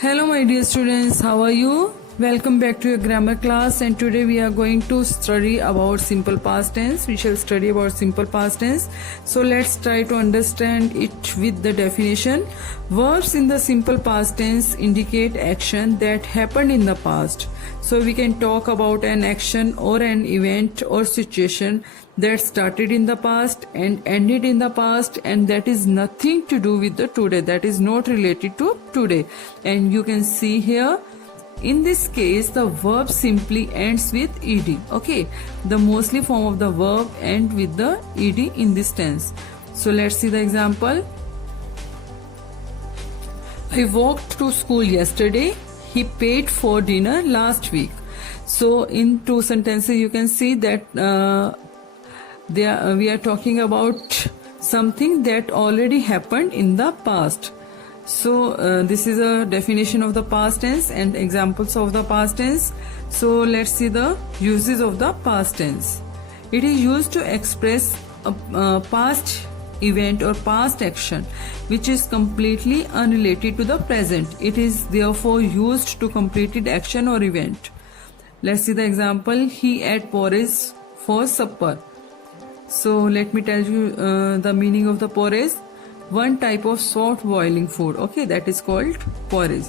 Hello my dear students, how are you? Welcome back to your grammar class, and today we are going to study about simple past tense. We shall study about simple past tense. So let's try to understand it with the definition. Verbs in the simple past tense indicate action that happened in the past. So we can talk about an action or an event or situation that started in the past and ended in the past, and that is nothing to do with the today, that is not related to today. And you can see here, in this case the verb simply ends with ed. Okay, the mostly form of the verb end with the ed in this tense. So let's see the example. I walked to school yesterday. He paid for dinner last week. So in two sentences you can see that we are talking about something that already happened in the past. So this is a definition of the past tense and examples of the past tense. So let's see the uses of the past tense. It is used to express a past event or past action which is completely unrelated to the present. It is therefore used to completed action or event. Let's see the example. He ate porridge for supper. So let me tell you the meaning of the porridge. One type of soft boiling food, okay, that is called porridge.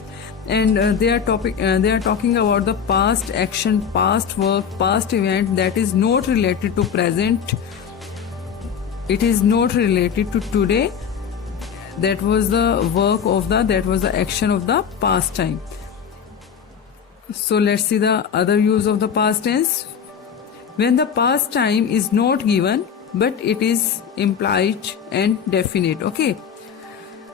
And they are talking about the past action, past work, past event that is not related to present. It is not related to today. That was the action of the past time. So let's see the other use of the past tense. When the past time is not given but it is implied and definite. Okay,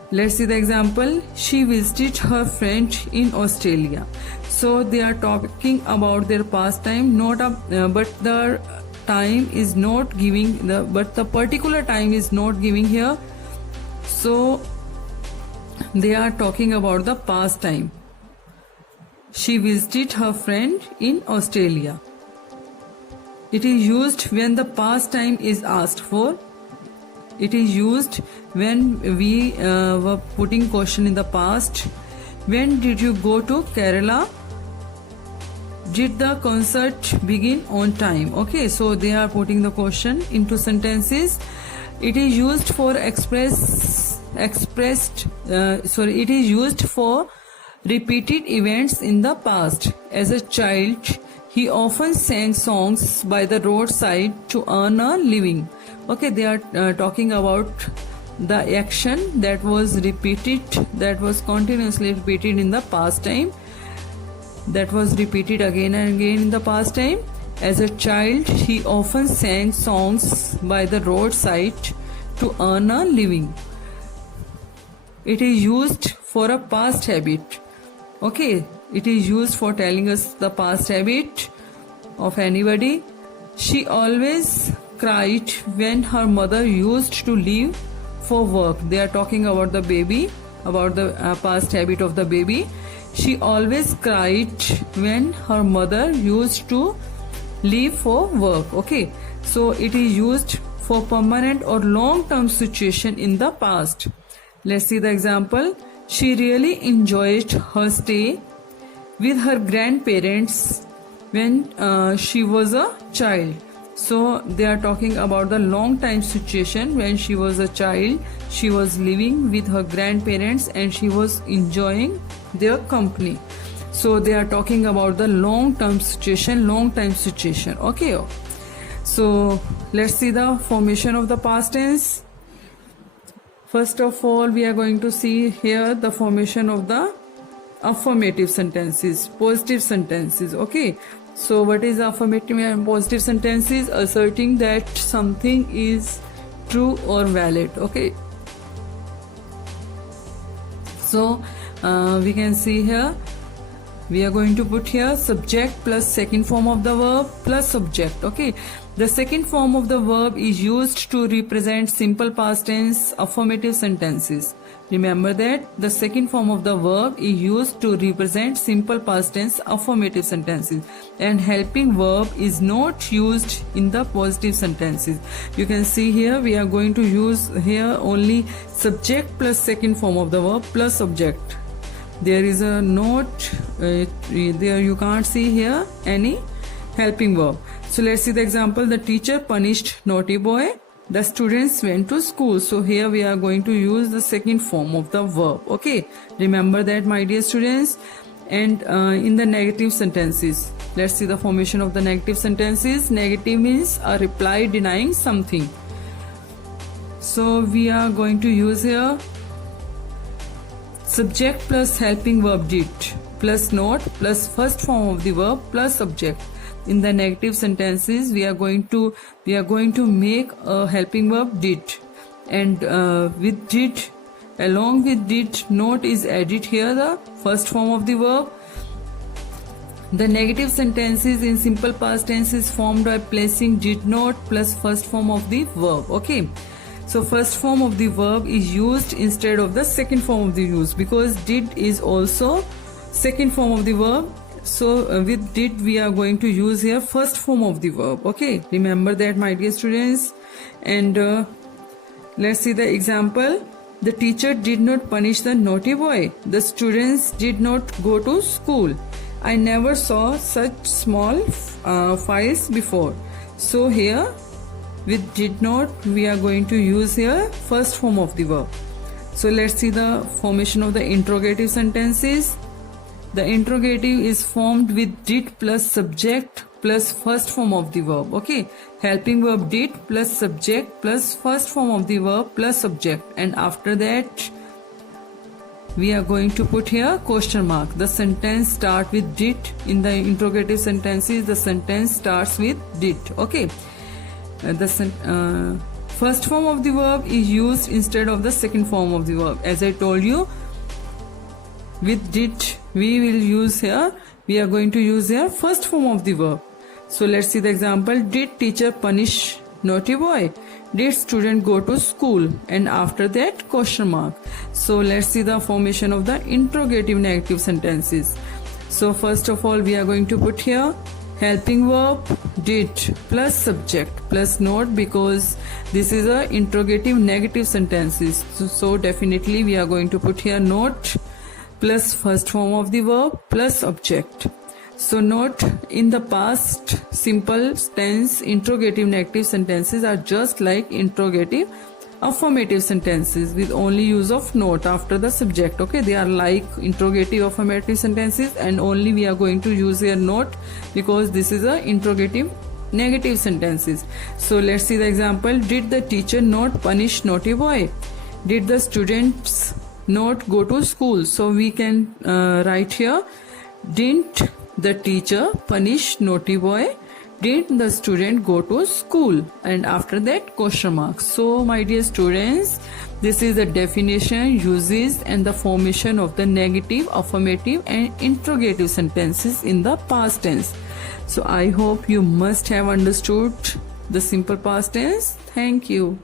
let's see the example. She visited her friend in Australia. So they are talking about their past time, but the time is not giving, but the particular time is not giving here. So they are talking about the past time. She visited her friend in Australia. It is used when the past time is asked for. It is used when we were putting question in the past. When did you go to Kerala? Did the concert begin on time? Okay, so they are putting the question into sentences. It is used for it is used for repeated events in the past. As a child, he often sang songs by the roadside to earn a living. Okay, they are talking about the action that was repeated, that was continuously repeated in the past time, that was repeated again and again in the past time. As a child, he often sang songs by the roadside to earn a living. It is used for a past habit. Okay, it is used for telling us the past habit of anybody. She always cried when her mother used to leave for work. They are talking about the baby, about the past habit of the baby. She always cried when her mother used to leave for work. Okay, so it is used for permanent or long-term situation in the past. Let's see the example. She really enjoyed her stay with her grandparents when she was a child. So they are talking about the long time situation. When she was a child, she was living with her grandparents and she was enjoying their company. So they are talking about the long time situation. Okay, so let's see the formation of the past tense. First of all, we are going to see here the formation of the affirmative sentences, positive sentences. Okay, so what is affirmative and positive sentences? Asserting that something is true or valid. Okay, so we can see here, we are going to put here subject plus second form of the verb plus subject. Okay, the second form of the verb is used to represent simple past tense affirmative sentences. Remember that the second form of the verb is used to represent simple past tense affirmative sentences, and helping verb is not used in the positive sentences. You can see here we are going to use here only subject plus second form of the verb plus subject. there is a note. There you can't see here any helping verb. So let's see the example. The teacher punished naughty boy. The students went to school. So here we are going to use the second form of the verb. Okay, remember that, my dear students. And in the negative sentences, let's see the formation of the negative sentences. Negative means a reply denying something. So we are going to use here subject plus helping verb did plus not plus first form of the verb plus subject. In the negative sentences, we are going to make a helping verb did, and with did, along with did, not is added here, the first form of the verb. The negative sentences in simple past tense is formed by placing did not plus first form of the verb. Okay, so first form of the verb is used instead of the second form of the use, because did is also second form of the verb. So with did we are going to use here first form of the verb. Okay, remember that, my dear students. And let's see the example. The teacher did not punish the naughty boy. The students did not go to school. I never saw such small files before. So here with did not we are going to use here first form of the verb. So let's see the formation of the interrogative sentences. The interrogative is formed with did plus subject plus first form of the verb. Okay, helping verb did plus subject plus first form of the verb plus subject, and after that we are going to put here question mark. The sentence start with did. In the interrogative sentences, the sentence starts with did. Okay, the first form of the verb is used instead of the second form of the verb. As I told you, with did we will use here, we are going to use here first form of the verb. So let's see the example. Did teacher punish naughty boy? Did student go to school? And after that question mark. So let's see the formation of the interrogative negative sentences. So first of all we are going to put here helping verb did plus subject plus not, because this is a interrogative negative sentences. So definitely we are going to put here not plus first form of the verb plus object. So not in the past simple tense interrogative negative sentences are just like interrogative affirmative sentences with only use of not after the subject. Okay, they are like interrogative affirmative sentences, and only we are going to use here not because this is a interrogative negative sentences. So let's see the example. Did the teacher not punish naughty boy? Did the students not go to school? So we can write here, didn't the teacher punish naughty boy? Did the student go to school? And after that question mark. So my dear students, this is the definition, uses and the formation of the negative, affirmative and interrogative sentences in the past tense. So I hope you must have understood the simple past tense. Thank you.